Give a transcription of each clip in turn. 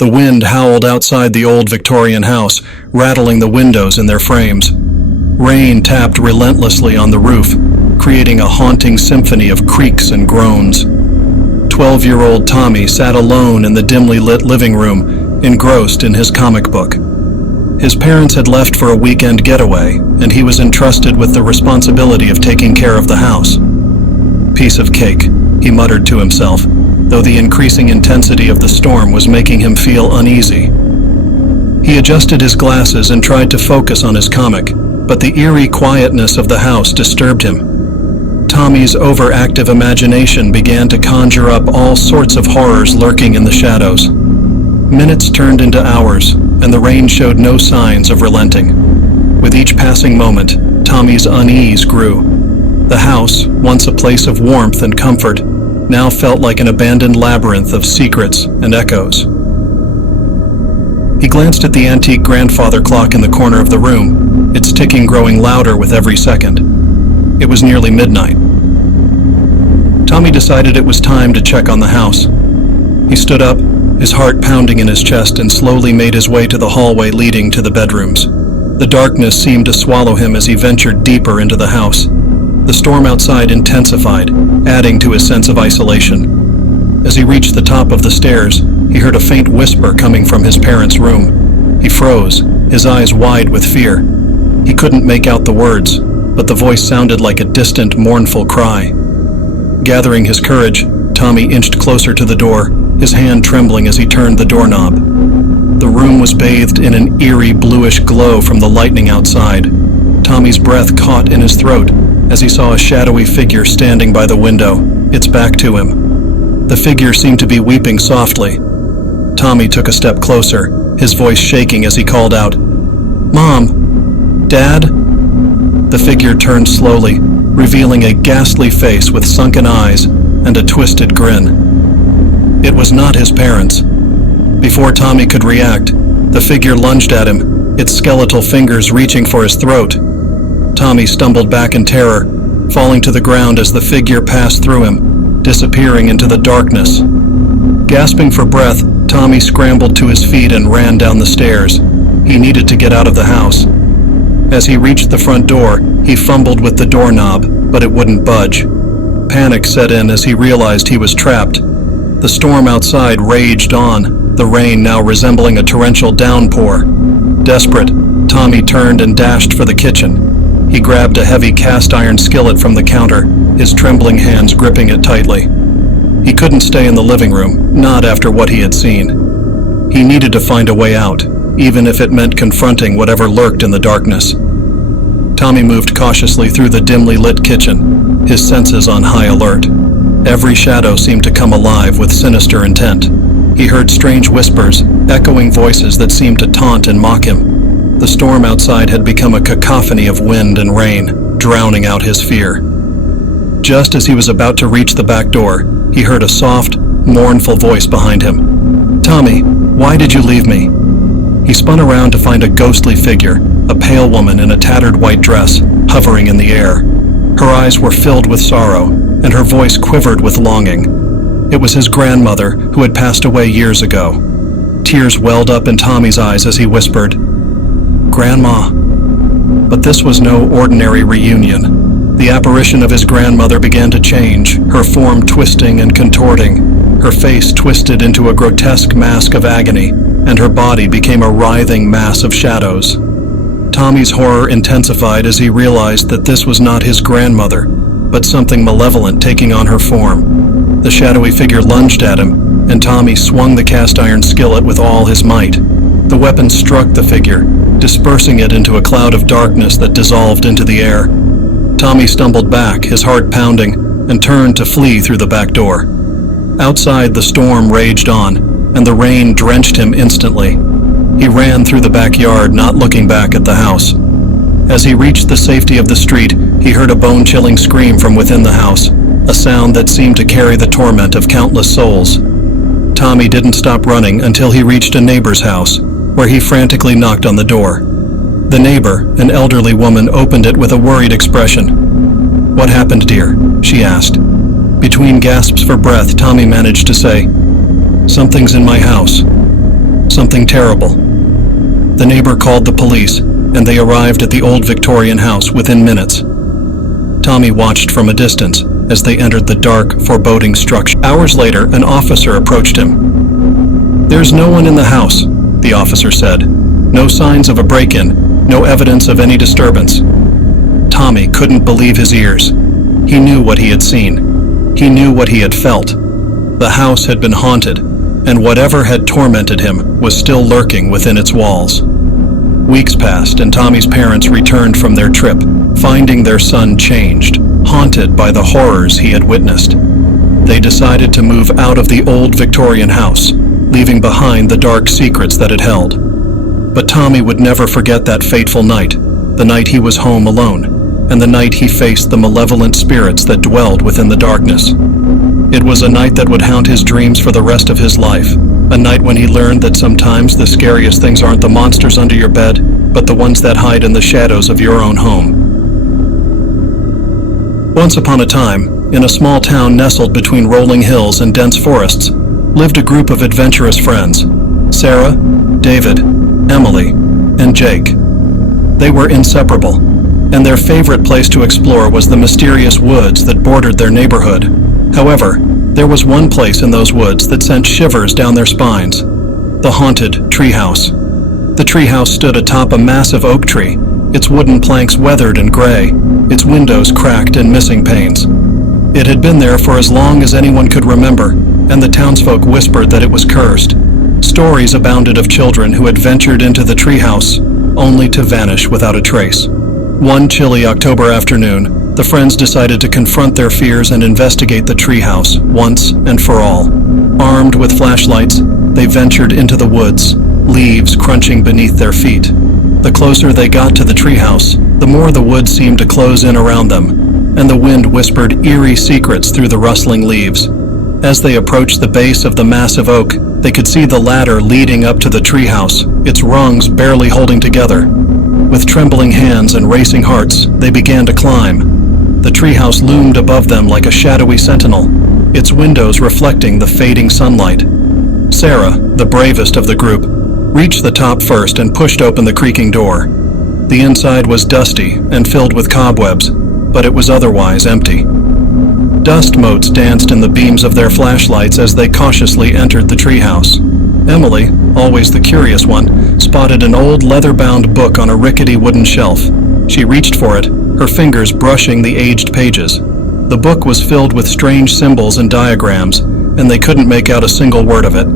The wind howled outside the old Victorian house, rattling the windows in their frames. Rain tapped relentlessly on the roof, creating a haunting symphony of creaks and groans. 12-year-old Tommy sat alone in the dimly lit living room, engrossed in his comic book. His parents had left for a weekend getaway, and he was entrusted with the responsibility of taking care of the house. "Piece of cake," he muttered to himself, though the increasing intensity of the storm was making him feel uneasy. He adjusted his glasses and tried to focus on his comic, but the eerie quietness of the house disturbed him. Tommy's overactive imagination began to conjure up all sorts of horrors lurking in the shadows. Minutes turned into hours, and the rain showed no signs of relenting. With each passing moment, Tommy's unease grew. The house, once a place of warmth and comfort, now felt like an abandoned labyrinth of secrets and echoes. He glanced at the antique grandfather clock in the corner of the room, its ticking growing louder with every second. It was nearly midnight. Tommy decided it was time to check on the house. He stood up, his heart pounding in his chest, and slowly made his way to the hallway leading to the bedrooms. The darkness seemed to swallow him as he ventured deeper into the house. The storm outside intensified, adding to his sense of isolation. As he reached the top of the stairs, he heard a faint whisper coming from his parents' room. He froze, his eyes wide with fear. He couldn't make out the words, but the voice sounded like a distant, mournful cry. Gathering his courage, Tommy inched closer to the door, his hand trembling as he turned the doorknob. The room was bathed in an eerie bluish glow from the lightning outside. Tommy's breath caught in his throat as he saw a shadowy figure standing by the window, its back to him. The figure seemed to be weeping softly. Tommy took a step closer, his voice shaking as he called out, "Mom! Dad?" The figure turned slowly, revealing a ghastly face with sunken eyes and a twisted grin. It was not his parents. Before Tommy could react, the figure lunged at him, its skeletal fingers reaching for his throat. Tommy stumbled back in terror, falling to the ground as the figure passed through him, disappearing into the darkness. Gasping for breath, Tommy scrambled to his feet and ran down the stairs. He needed to get out of the house. As he reached the front door, he fumbled with the doorknob, but it wouldn't budge. Panic set in as he realized he was trapped. The storm outside raged on, the rain now resembling a torrential downpour. Desperate, Tommy turned and dashed for the kitchen. He grabbed a heavy cast-iron skillet from the counter, his trembling hands gripping it tightly. He couldn't stay in the living room, not after what he had seen. He needed to find a way out, even if it meant confronting whatever lurked in the darkness. Tommy moved cautiously through the dimly lit kitchen, his senses on high alert. Every shadow seemed to come alive with sinister intent. He heard strange whispers, echoing voices that seemed to taunt and mock him. The storm outside had become a cacophony of wind and rain, drowning out his fear. Just as he was about to reach the back door, he heard a soft, mournful voice behind him. "Tommy, why did you leave me?" He spun around to find a ghostly figure, a pale woman in a tattered white dress, hovering in the air. Her eyes were filled with sorrow, and her voice quivered with longing. It was his grandmother, who had passed away years ago. Tears welled up in Tommy's eyes as he whispered, "Grandma." But this was no ordinary reunion. The apparition of his grandmother began to change, her form twisting and contorting. Her face twisted into a grotesque mask of agony, and her body became a writhing mass of shadows. Tommy's horror intensified as he realized that this was not his grandmother, but something malevolent taking on her form. The shadowy figure lunged at him, and Tommy swung the cast-iron skillet with all his might. The weapon struck the figure, dispersing it into a cloud of darkness that dissolved into the air. Tommy stumbled back, his heart pounding, and turned to flee through the back door. Outside, the storm raged on, and the rain drenched him instantly. He ran through the backyard, not looking back at the house. As he reached the safety of the street, he heard a bone-chilling scream from within the house, a sound that seemed to carry the torment of countless souls. Tommy didn't stop running until he reached a neighbor's house, where he frantically knocked on the door. The neighbor, an elderly woman, opened it with a worried expression. "What happened, dear?" she asked. Between gasps for breath, Tommy managed to say, "Something's in my house." something terrible. The neighbor called the police, and they arrived at the old Victorian house within minutes. Tommy watched from a distance as they entered the dark, foreboding structure. Hours later, an officer approached him. "There's no one in the house," the officer said. "No signs of a break-in, no evidence of any disturbance." Tommy couldn't believe his ears. He knew what he had seen. He knew what he had felt. The house had been haunted, and whatever had tormented him was still lurking within its walls. Weeks passed, and Tommy's parents returned from their trip, finding their son changed, haunted by the horrors he had witnessed. They decided to move out of the old Victorian house, leaving behind the dark secrets that it held. But Tommy would never forget that fateful night, the night he was home alone, and the night he faced the malevolent spirits that dwelled within the darkness. It was a night that would haunt his dreams for the rest of his life, a night when he learned that sometimes the scariest things aren't the monsters under your bed, but the ones that hide in the shadows of your own home. Once upon a time, in a small town nestled between rolling hills and dense forests, lived a group of adventurous friends: Sarah, David, Emily, and Jake. They were inseparable, and their favorite place to explore was the mysterious woods that bordered their neighborhood. However, there was one place in those woods that sent shivers down their spines: the haunted treehouse. The treehouse stood atop a massive oak tree, its wooden planks weathered and gray, its windows cracked and missing panes. It had been there for as long as anyone could remember, and the townsfolk whispered that it was cursed. Stories abounded of children who had ventured into the treehouse, only to vanish without a trace. One chilly October afternoon, the friends decided to confront their fears and investigate the treehouse once and for all. Armed with flashlights, they ventured into the woods, leaves crunching beneath their feet. The closer they got to the treehouse, the more the woods seemed to close in around them, and the wind whispered eerie secrets through the rustling leaves. As they approached the base of the massive oak, they could see the ladder leading up to the treehouse, its rungs barely holding together. With trembling hands and racing hearts, they began to climb. The treehouse loomed above them like a shadowy sentinel, its windows reflecting the fading sunlight. Sarah, the bravest of the group, reached the top first and pushed open the creaking door. The inside was dusty and filled with cobwebs, but it was otherwise empty. Dust motes danced in the beams of their flashlights as they cautiously entered the treehouse. Emily, always the curious one, spotted an old leather-bound book on a rickety wooden shelf. She reached for it, her fingers brushing the aged pages. The book was filled with strange symbols and diagrams, and they couldn't make out a single word of it.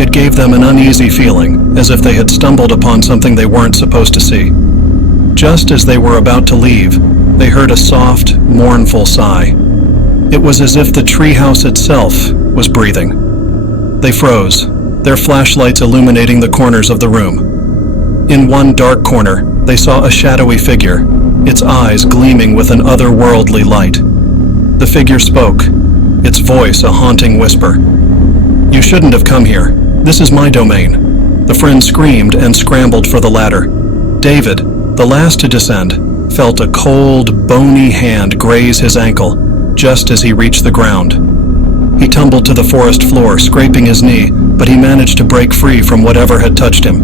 It gave them an uneasy feeling, as if they had stumbled upon something they weren't supposed to see. Just as they were about to leave, they heard a soft, mournful sigh. It was as if the treehouse itself was breathing. They froze, their flashlights illuminating the corners of the room. In one dark corner, they saw a shadowy figure, its eyes gleaming with an otherworldly light. The figure spoke, its voice a haunting whisper. "You shouldn't have come here. This is my domain." The friend screamed and scrambled for the ladder. David, the last to descend, felt a cold, bony hand graze his ankle just as he reached the ground. He tumbled to the forest floor, scraping his knee, but he managed to break free from whatever had touched him.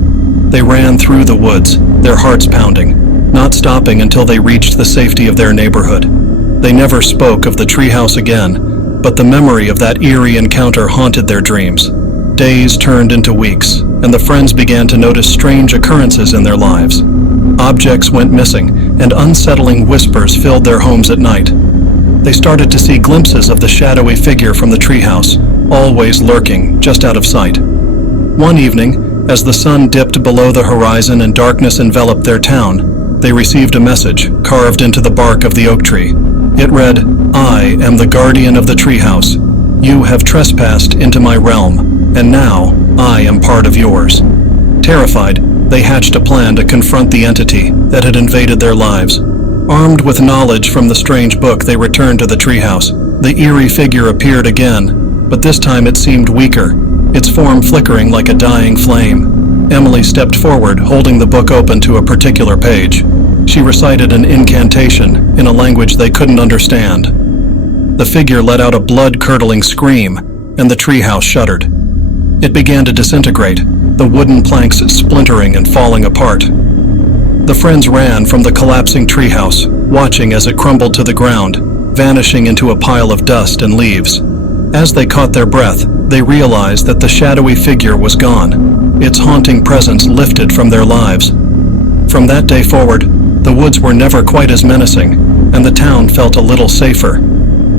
They ran through the woods, their hearts pounding, not stopping until they reached the safety of their neighborhood. They never spoke of the treehouse again, but the memory of that eerie encounter haunted their dreams. Days turned into weeks, and the friends began to notice strange occurrences in their lives. Objects went missing, and unsettling whispers filled their homes at night. They started to see glimpses of the shadowy figure from the treehouse, always lurking just out of sight. One evening, as the sun dipped below the horizon and darkness enveloped their town, they received a message carved into the bark of the oak tree. It read, "I am the guardian of the treehouse. You have trespassed into my realm, and now I am part of yours." Terrified, they hatched a plan to confront the entity that had invaded their lives. Armed with knowledge from the strange book, they returned to the treehouse. The eerie figure appeared again, but this time it seemed weaker, its form flickering like a dying flame. Emily stepped forward, holding the book open to a particular page. She recited an incantation in a language they couldn't understand. The figure let out a blood-curdling scream, and the treehouse shuddered. It began to disintegrate, the wooden planks splintering and falling apart. The friends ran from the collapsing treehouse, watching as it crumbled to the ground, vanishing into a pile of dust and leaves. As they caught their breath, they realized that the shadowy figure was gone, its haunting presence lifted from their lives. From that day forward, the woods were never quite as menacing, and the town felt a little safer.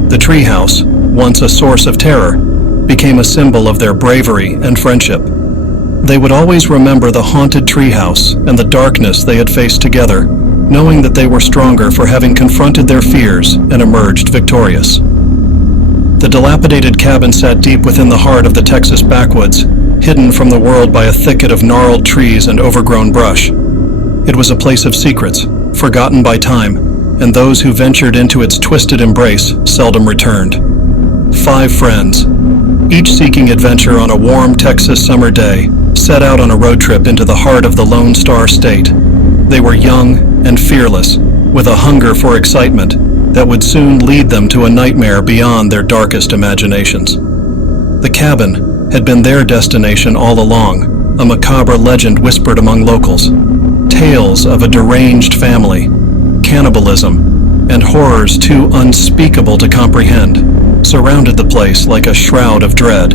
The treehouse, once a source of terror, became a symbol of their bravery and friendship. They would always remember the haunted treehouse and the darkness they had faced together, knowing that they were stronger for having confronted their fears and emerged victorious. The dilapidated cabin sat deep within the heart of the Texas backwoods, hidden from the world by a thicket of gnarled trees and overgrown brush. It was a place of secrets, forgotten by time, and those who ventured into its twisted embrace seldom returned. 5 friends, each seeking adventure on a warm Texas summer day, set out on a road trip into the heart of the Lone Star State. They were young and fearless, with a hunger for excitement that would soon lead them to a nightmare beyond their darkest imaginations. The cabin had been their destination all along, a macabre legend whispered among locals. Tales of a deranged family, cannibalism, and horrors too unspeakable to comprehend surrounded the place like a shroud of dread.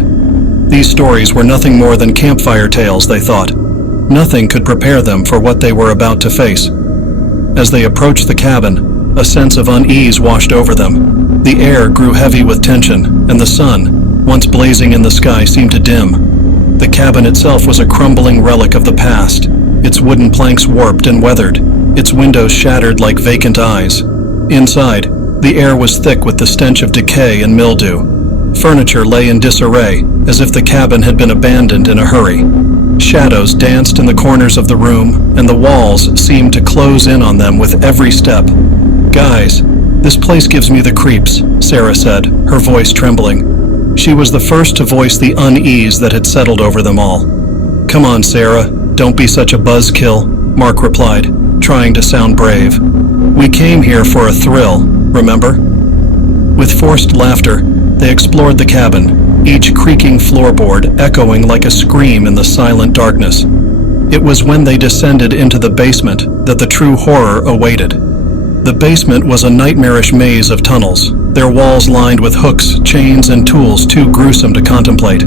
These stories were nothing more than campfire tales, they thought. Nothing could prepare them for what they were about to face. As they approached the cabin, a sense of unease washed over them. The air grew heavy with tension, and the sun, once blazing in the sky, seemed to dim. The cabin itself was a crumbling relic of the past, its wooden planks warped and weathered, its windows shattered like vacant eyes. Inside, the air was thick with the stench of decay and mildew. Furniture lay in disarray, as if the cabin had been abandoned in a hurry. Shadows danced in the corners of the room, and the walls seemed to close in on them with every step. "Guys, this place gives me the creeps," Sarah said, her voice trembling. She was the first to voice the unease that had settled over them all. "Come on, Sarah, don't be such a buzzkill," Mark replied, trying to sound brave. "We came here for a thrill, remember?" With forced laughter, they explored the cabin, each creaking floorboard echoing like a scream in the silent darkness. It was when they descended into the basement that the true horror awaited. The basement was a nightmarish maze of tunnels, their walls lined with hooks, chains, and tools too gruesome to contemplate.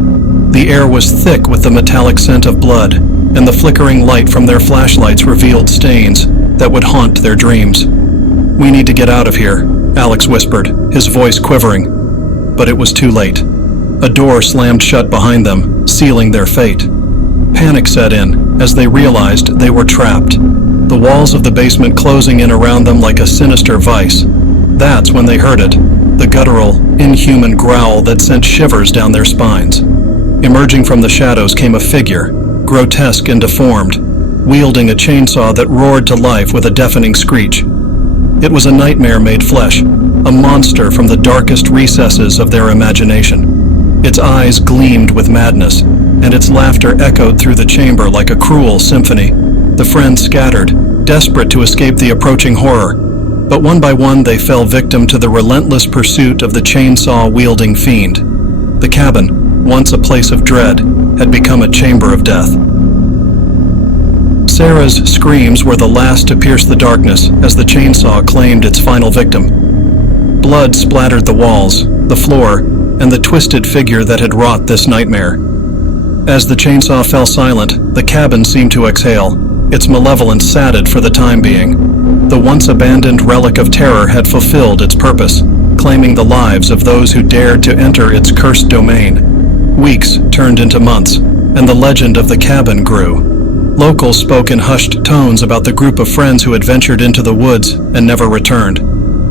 The air was thick with the metallic scent of blood, and the flickering light from their flashlights revealed stains that would haunt their dreams. "We need to get out of here," Alex whispered, his voice quivering. But it was too late. A door slammed shut behind them, sealing their fate. Panic set in as they realized they were trapped, the walls of the basement closing in around them like a sinister vice. That's when they heard it, the guttural, inhuman growl that sent shivers down their spines. Emerging from the shadows came a figure, grotesque and deformed, wielding a chainsaw that roared to life with a deafening screech. It was a nightmare made flesh, a monster from the darkest recesses of their imagination. Its eyes gleamed with madness, and its laughter echoed through the chamber like a cruel symphony. The friends scattered, desperate to escape the approaching horror, but one by one they fell victim to the relentless pursuit of the chainsaw-wielding fiend. The cabin, once a place of dread, had become a chamber of death. Sarah's screams were the last to pierce the darkness as the chainsaw claimed its final victim. Blood splattered the walls, the floor, and the twisted figure that had wrought this nightmare. As the chainsaw fell silent, the cabin seemed to exhale, its malevolence sated for the time being. The once abandoned relic of terror had fulfilled its purpose, claiming the lives of those who dared to enter its cursed domain. Weeks turned into months, and the legend of the cabin grew. Locals spoke in hushed tones about the group of friends who had ventured into the woods and never returned.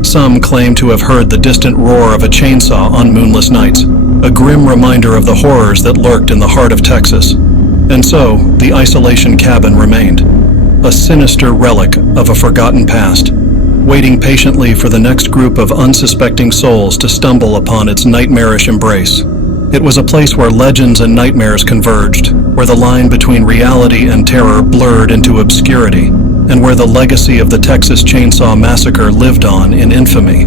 Some claimed to have heard the distant roar of a chainsaw on moonless nights, a grim reminder of the horrors that lurked in the heart of Texas. And so, the isolation cabin remained, a sinister relic of a forgotten past, waiting patiently for the next group of unsuspecting souls to stumble upon its nightmarish embrace. It was a place where legends and nightmares converged, where the line between reality and terror blurred into obscurity, and where the legacy of the Texas Chainsaw Massacre lived on in infamy.